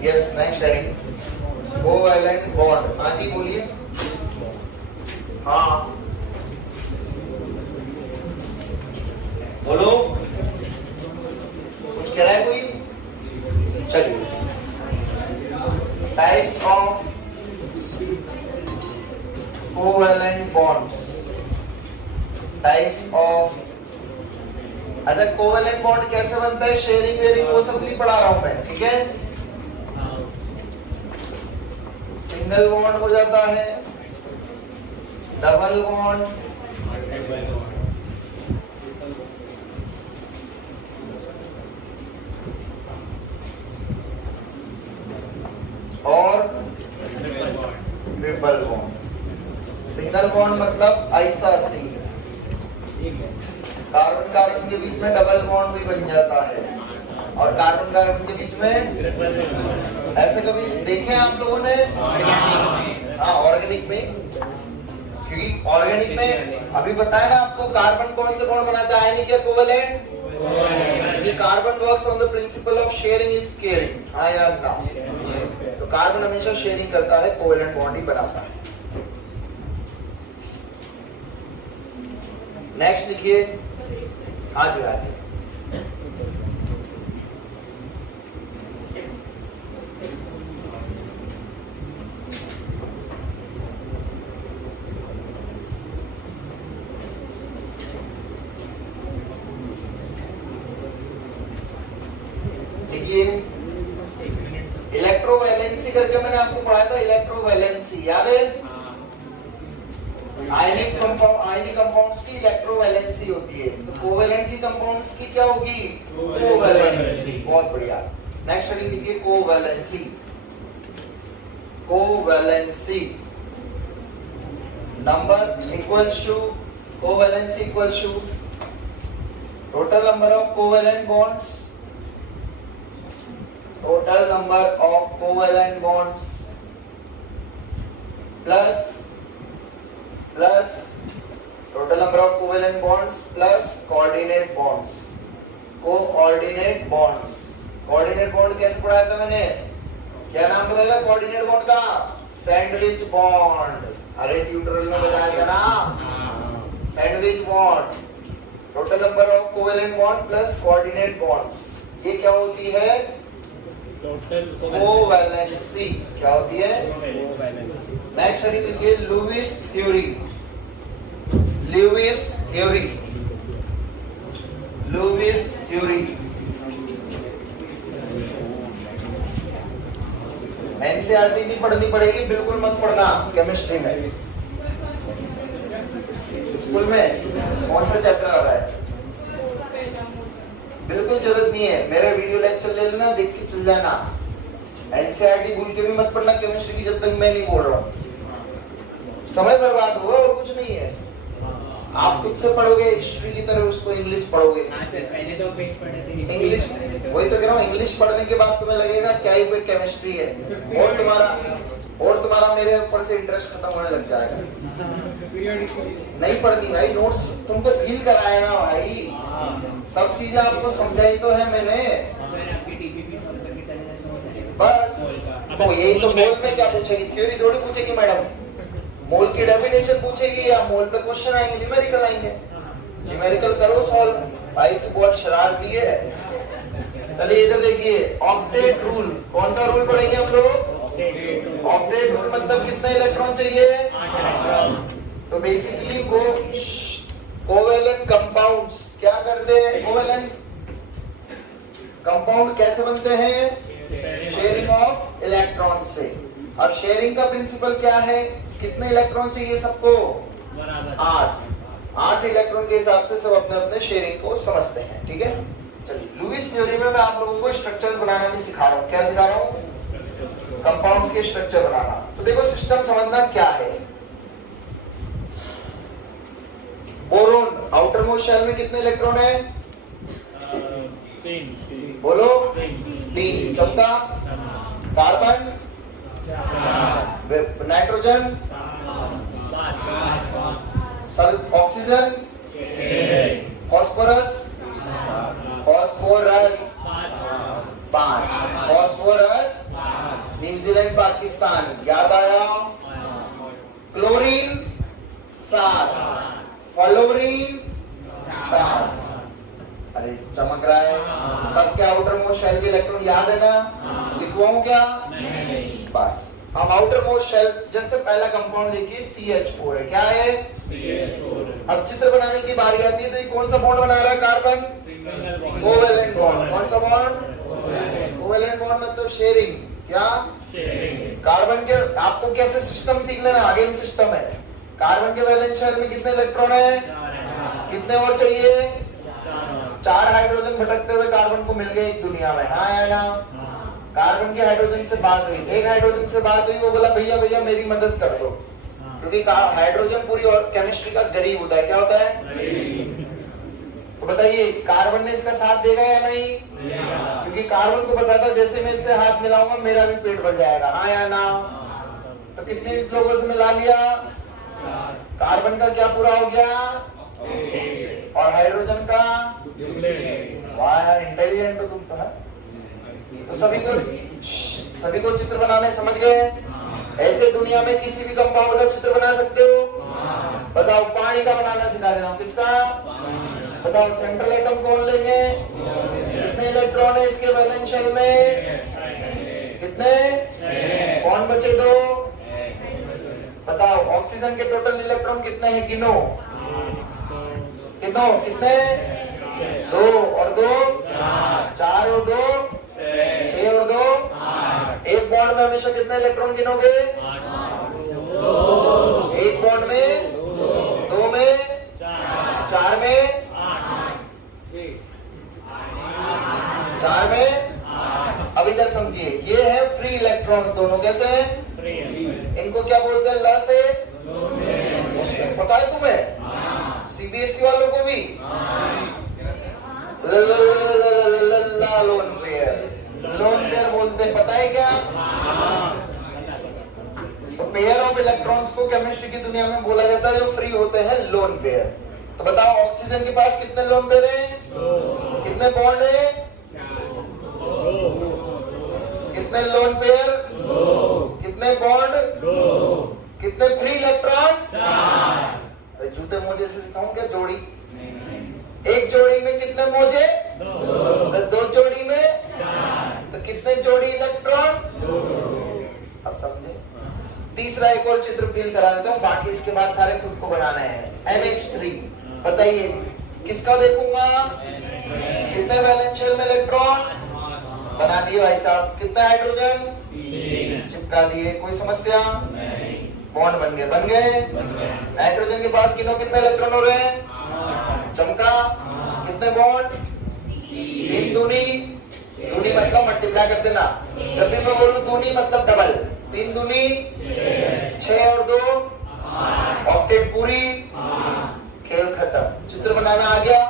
yes next heading covalent bond. हाँ जी बोलिए। हाँ बोलो, कुछ कह रहा है कोई? चलिए, types of covalent bonds, types of. अच्छा, कोवेलेंट बॉन्ड कैसे बनता है, शेयरिंग वेयरिंग वो सब नहीं पढ़ा रहा हूं मैं, ठीक है? सिंगल बॉन्ड हो जाता है, डबल बॉन्ड, और ट्रिपल बॉन्ड। सिंगल बॉन्ड मतलब ऐसा सी, कार्बन कार्बन के बीच में डबल बॉन्ड भी बन जाता है, और कार्बन कार्बन के बीच में ऐसे कभी देखे आप लोगों ने? हाँ, ऑर्गेनिक में, क्योंकि ऑर्गेनिक में अभी बताया ना आपको, कार्बन कौन से बॉन्ड बनाता है, आयनिक या covalent? Carbon works on the principle of sharing is caring, हाँ या ना? तो कार्बन हमेशा शेयरिंग करता है, कोवेलेंट बॉन्ड ही बनाता है। नेक्स्ट लिखिए। हाँ जी, हाँ जी। लिखिए इलेक्ट्रोवैलेंसी करके मैंने आपको पढ़ाया था, इलेक्ट्रोवैलेंसी याद है? आयनिक कंपाउंड्स की इलेक्ट्रोवैलेंसी होती है, तो कोवैलेंट की कंपाउंड्स की क्या होगी? कोवैलेंसी। बहुत बढ़िया। नेक्स्ट हेडिंग लिखिए covalency. Covalency number equals to, covalency equals to total number of covalent bonds, total number of covalent bonds plus total number of covalent bonds plus coordinate bonds, coordinate bonds। coordinate bond कैसे पढ़ाया था मैंने? क्या नाम बताया था coordinate bond का? Sandwich bond. अरे ट्यूटोरियल में बताया था ना, sandwich bond. Total number of covalent bond plus coordinate bonds, ये क्या होती है? कोवैलेंसी। क्या होती है? नेक्स्ट हेडिंग लिखिए Lewis theory. Lewis theory, Lewis theory. NCERT नहीं पढ़नी पड़ेगी, बिल्कुल मत पढ़ना केमिस्ट्री में। स्कूल में कौन सा चैप्टर आ रहा है? बिल्कुल जरूरत नहीं है, मेरा वीडियो लेक्चर ले लेना, देख के चल जाना। एनसीईआरटी भूल के भी मत पढ़ना केमिस्ट्री की, जब तक मैं नहीं बोल रहा हूँ। समय बर्बाद होगा और कुछ नहीं है। आप खुद से पढ़ोगे हिस्ट्री की तरह, उसको इंग्लिश पढ़ोगे। पहले तो पेज पढ़े थे इंग्लिश, वही तो कह रहा हूँ, इंग्लिश पढ़ने के बाद तुम्हें लगेगा क्या ही कोई केमिस्ट्री है, और तुम्हारा मेरे ऊपर से इंटरेस्ट खत्म होने लग जाएगा। नहीं पढ़नी भाई, नोट्स तुमको फील कराया ना भाई, सब चीजें आपको समझाई तो है मैंने। बस तो यही तो मोल में क्या पूछेगी, थ्योरी थोड़ी पूछेगी मैडम। मोल की डेफिनेशन पूछेगी या मोल पे क्वेश्चन आएंगे, न्यूमेरिकल आएंगे। न्यूमेरिकल करो सॉल्व। भाई तू बहुत शरारती है। चलिए इधर देखिए ऑक्टेट रूल। कौन सा रूल पढ़ेंगे हम लोग? ऑक्टेट रूल मतलब कितने इलेक्ट्रॉन चाहिए? तो बेसिकली वो कोवेलेंट कंपाउंड्स क्या करते हैं? कोवेलेंट कंपाउंड कैसे बनते हैं? शेयरिंग ऑफ इलेक्ट्रॉन से। अब शेयरिंग का प्रिंसिपल क्या है? कितने इलेक्ट्रॉन चाहिए सबको? 8 इलेक्ट्रॉन के हिसाब से सब अपने अपने शेयरिंग को समझते हैं। ठीक है, चलिए लुईस थ्योरी में मैं आप लोगों को स्ट्रक्चर्स बनाना भी सिखा रहा हूँ। क्या सिखा रहा हूँ? कंपाउंड्स के स्ट्रक्चर बनाना। तो देखो सिस्टम समझना क्या है। बोरोन आउटर मोस्ट शेल में कितने इलेक्ट्रॉन है? 3। बोलो 3। चौथा carbon, nitrogen, oxygen, phosphorus, phosphorus 5, phosphorus New Zealand Pakistan. याद आया? Chlorine 7, fluorine 7। अरे चमक रहा है। सबके आउटर मोस्ट शेल के इलेक्ट्रॉन याद है ना? लिखवाऊं क्या? बस अब आउटर मोस्ट शेल जैसे पहला कंपाउंड देखिए CH4 है। क्या है? CH4। अब चित्र बनाने की बारी आती है, तो ये कौन सा बॉन्ड बना रहा है? कार्बन। Covalent bond. कौन सा बॉन्ड? कोवेलेंट बॉन्ड मतलब शेयरिंग। क्या? कार्बन के, आपको कैसे सिस्टम सीख लेना, अगेन सिस्टम है। कार्बन के वैलेंस शेल में कितने इलेक्ट्रॉन है? कितने और चाहिए? 4 हाइड्रोजन भटकते हुए कार्बन को मिल गए एक दुनिया में। हाँ या ना? कार्बन के हाइड्रोजन से बात हुई, एक हाइड्रोजन से बात हुई, वो बोला भैया भैया मेरी मदद कर दो, क्योंकि हाइड्रोजन पूरी और केमिस्ट्री का गरीब होता है। क्या होता है? तो बताइए कार्बन ने इसका साथ देगा या नहीं? क्योंकि कार्बन को पता था जैसे मैं इससे हाथ मिलाऊंगा मेरा भी पेट भर जाएगा। हाँ या ना? तो कितने इस लोगों से मिला लिया? कार्बन का क्या पूरा हो गया? और हाइड्रोजन का? वाह यार इंटेलिजेंट हो तुम तो है। तो सभी को चित्र बनाने समझ गए? ऐसे दुनिया में किसी भी कंपाउंड का चित्र बना सकते हो? बताओ पानी का बनाना सिखा देना हूं। किसका? बताओ सेंट्रल एटम कौन लेंगे? कितने इलेक्ट्रॉन है इसके वैलेंस शेल में? कितने? कौन बचे? 2। बताओ ऑक्सीजन के टोटल इलेक्ट्रॉन कितने हैं? गिनो कितने? 2 और 2 4 और 2 6 और 2 एक बॉन्ड में हमेशा कितने इलेक्ट्रॉन गिनोगे? 8 एक बॉन्ड में 2 में 4 में 4 में। अब इधर समझिए, ये है फ्री इलेक्ट्रॉन्स, दोनों कैसे हैं? इनको क्या बोलते हैं? ल से पता है तुम्हें? सीबीएसई वालों को भी लोन पेयर बोलते हैं, पता है क्या? तो पेयर ऑफ इलेक्ट्रॉन्स को केमिस्ट्री की दुनिया में बोला जाता है जो फ्री होते हैं लोन पेयर। तो बताओ ऑक्सीजन के पास कितने लोन पेयर हैं? कितने बॉन्ड है? कितने लोन पेयर? कितने बॉन्ड? कितने फ्री इलेक्ट्रॉन? जूते मोजे से सिखाऊं क्या? जोड़ी, एक जोड़ी में कितने मोजे? 2 जोड़ी में तो कितने जोड़ी इलेक्ट्रॉन? अब समझे? तीसरा एक और चित्र फील करा देता हूं, बाकी इसके बाद सारे खुद को बनाने हैं। NH3 बताइए किसका देखूंगा? कितने वैलेंस शेल में इलेक्ट्रॉन? बना दिए भाई साहब। कितने हाइड्रोजन? चिपका दिए। कोई समस्या? बॉन्ड बन गए। नाइट्रोजन के पास कितने इलेक्ट्रॉन हो रहे हैं? चमका। कितने बॉन्ड? 3 दूनी मतलब मल्टीप्लाई कर देना। जब भी मैं बोलूं दूनी मतलब डबल। 3 दूनी 6 और 2 ऑक्टेट पूरी। खेल खत्म। चित्र बनाना आ गया?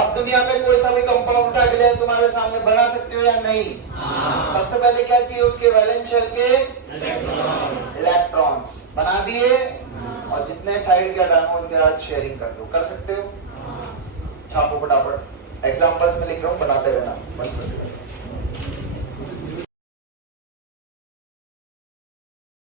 अब दुनिया में कोई सा भी कंपाउंड उठा के ले तुम्हारे सामने बना सकते हो या नहीं? सबसे पहले क्या चाहिए? उसके वैलेंस शेल के इलेक्ट्रॉन्स बना दिए और जितने साइड के हटाना उनके साथ शेयरिंग कर दो। कर सकते हो? छापो फटाफट। एग्जांपल्स में लिख रहा हूं, बनाते रहना।